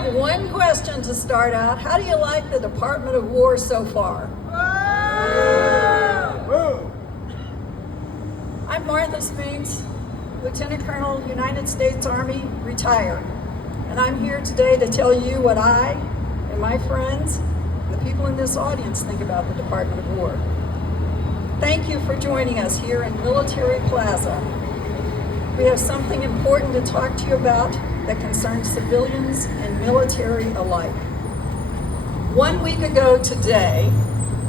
have one question to start out. How do you like the Department of War so far? I'm Martha Spinks, Lieutenant Colonel, United States Army, retired. And I'm here today to tell you what I and my friends, and the people in this audience, think about the Department of War. Thank you for joining us here in Military Plaza. We have something important to talk to you about that concerns civilians and military alike. 1 week ago today,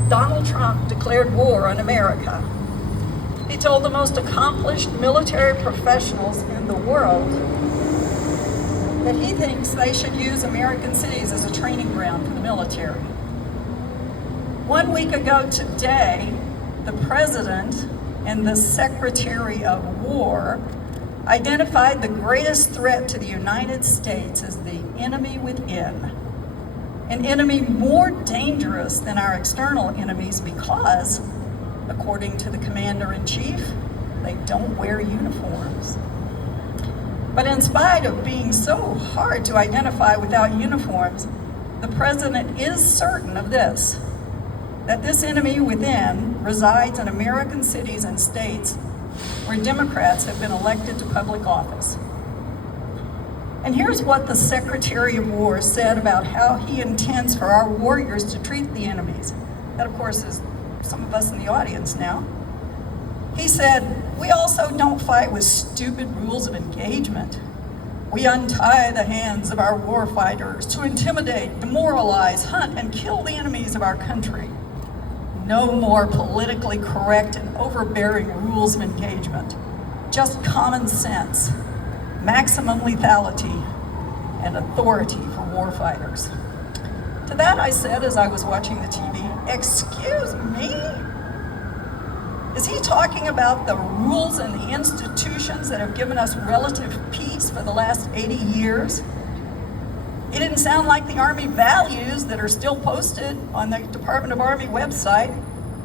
Donald Trump declared war on America. He told the most accomplished military professionals in the world that he thinks they should use American cities as a training ground for the military. 1 week ago today, the President and the Secretary of War identified the greatest threat to the United States as the enemy within. An enemy more dangerous than our external enemies because, according to the Commander-in-Chief, they don't wear uniforms. But in spite of being so hard to identify without uniforms, the President is certain of this, that this enemy within resides in American cities and states where Democrats have been elected to public office. And here's what the Secretary of War said about how he intends for our warriors to treat the enemies. That, of course, is some of us in the audience now. He said, "We also don't fight with stupid rules of engagement. We untie the hands of our war fighters to intimidate, demoralize, hunt, and kill the enemies of our country. No more politically correct and overbearing rules of engagement. Just common sense, maximum lethality, and authority for warfighters." To that I said as I was watching the TV, "Excuse me? Is he talking about the rules and the institutions that have given us relative peace for the last 80 years? It didn't sound like the Army values that are still posted on the Department of Army website: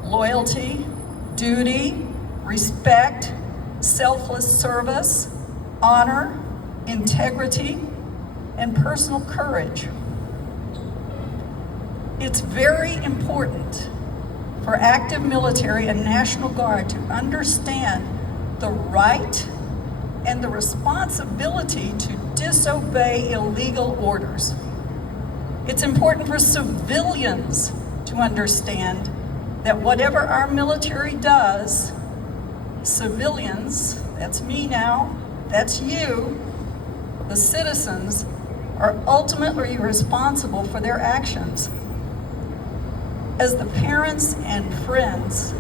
loyalty, duty, respect, selfless service, honor, integrity, and personal courage." It's very important for active military and National Guard to understand the right and the responsibility to disobey illegal orders. It's important for civilians to understand that whatever our military does, civilians, that's me now, that's you, the citizens, are ultimately responsible for their actions. As the parents and friends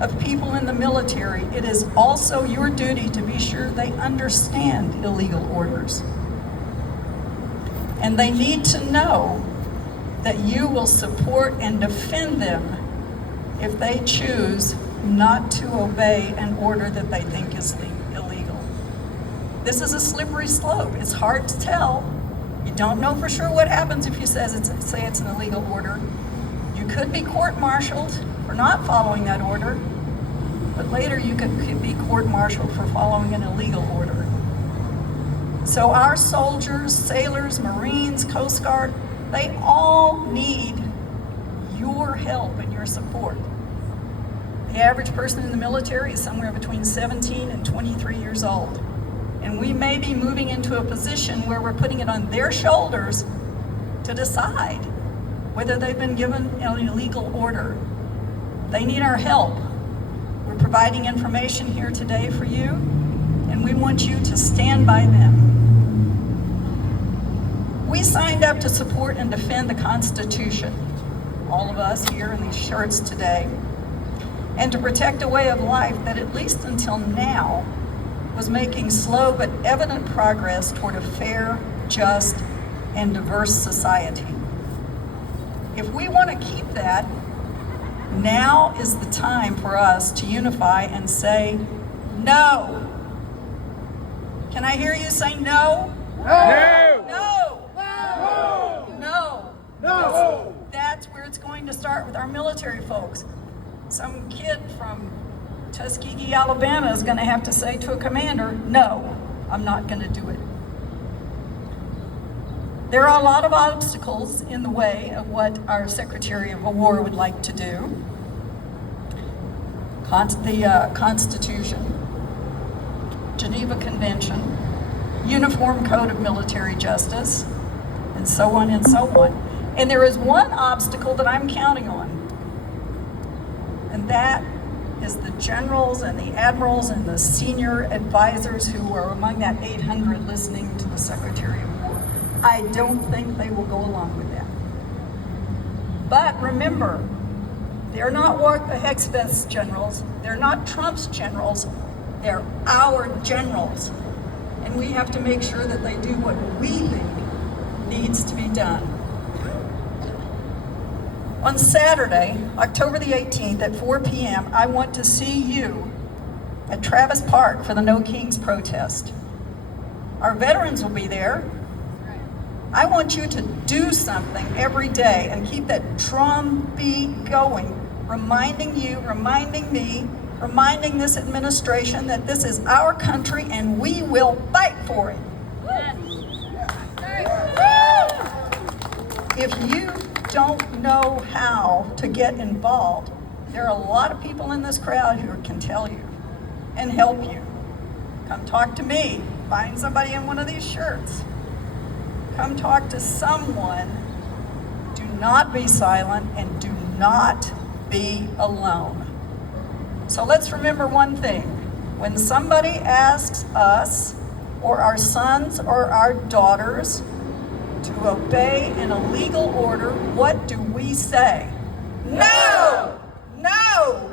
of people in the military, it is also your duty to be sure they understand illegal orders. And they need to know that you will support and defend them if they choose not to obey an order that they think is illegal. This is a slippery slope. It's hard to tell. You don't know for sure what happens if you say it's an illegal order. You could be court-martialed for not following that order, but later you could be court-martialed for following an illegal order. So our soldiers, sailors, Marines, Coast Guard, they all need your help and your support. The average person in the military is somewhere between 17 and 23 years old. And we may be moving into a position where we're putting it on their shoulders to decide whether they've been given an illegal order. They need our help. We're providing information here today for you, and we want you to stand by them. We signed up to support and defend the Constitution, all of us here in these shirts today, and to protect a way of life that, at least until now, was making slow but evident progress toward a fair, just, and diverse society. If we want to keep that, now is the time for us to unify and say no. Can I hear you say no? No! No! No! No! No! That's where it's going to start with our military folks. Some kid from Tuskegee, Alabama is going to have to say to a commander, "No, I'm not going to do it." There are a lot of obstacles in the way of what our Secretary of War would like to do. The Constitution, Geneva Convention, Uniform Code of Military Justice, and so on and so on. And there is one obstacle that I'm counting on, and that is the generals and the admirals and the senior advisors who are among that 800 listening to the Secretary of War. I don't think they will go along with that. But remember, they're not Hexbeth's generals, they're not Trump's generals, they're our generals. And we have to make sure that they do what we think needs to be done. On Saturday, October the 18th at 4 p.m., I want to see you at Travis Park for the No Kings protest. Our veterans will be there. I want you to do something every day and keep that drum beat going, reminding you, reminding me, reminding this administration that this is our country and we will fight for it. If you don't know how to get involved, there are a lot of people in this crowd who can tell you and help you. Come talk to me. Find somebody in one of these shirts. Come talk to someone. Do not be silent and do not be alone. So let's remember one thing. When somebody asks us or our sons or our daughters to obey an illegal order, what do we say? No! No!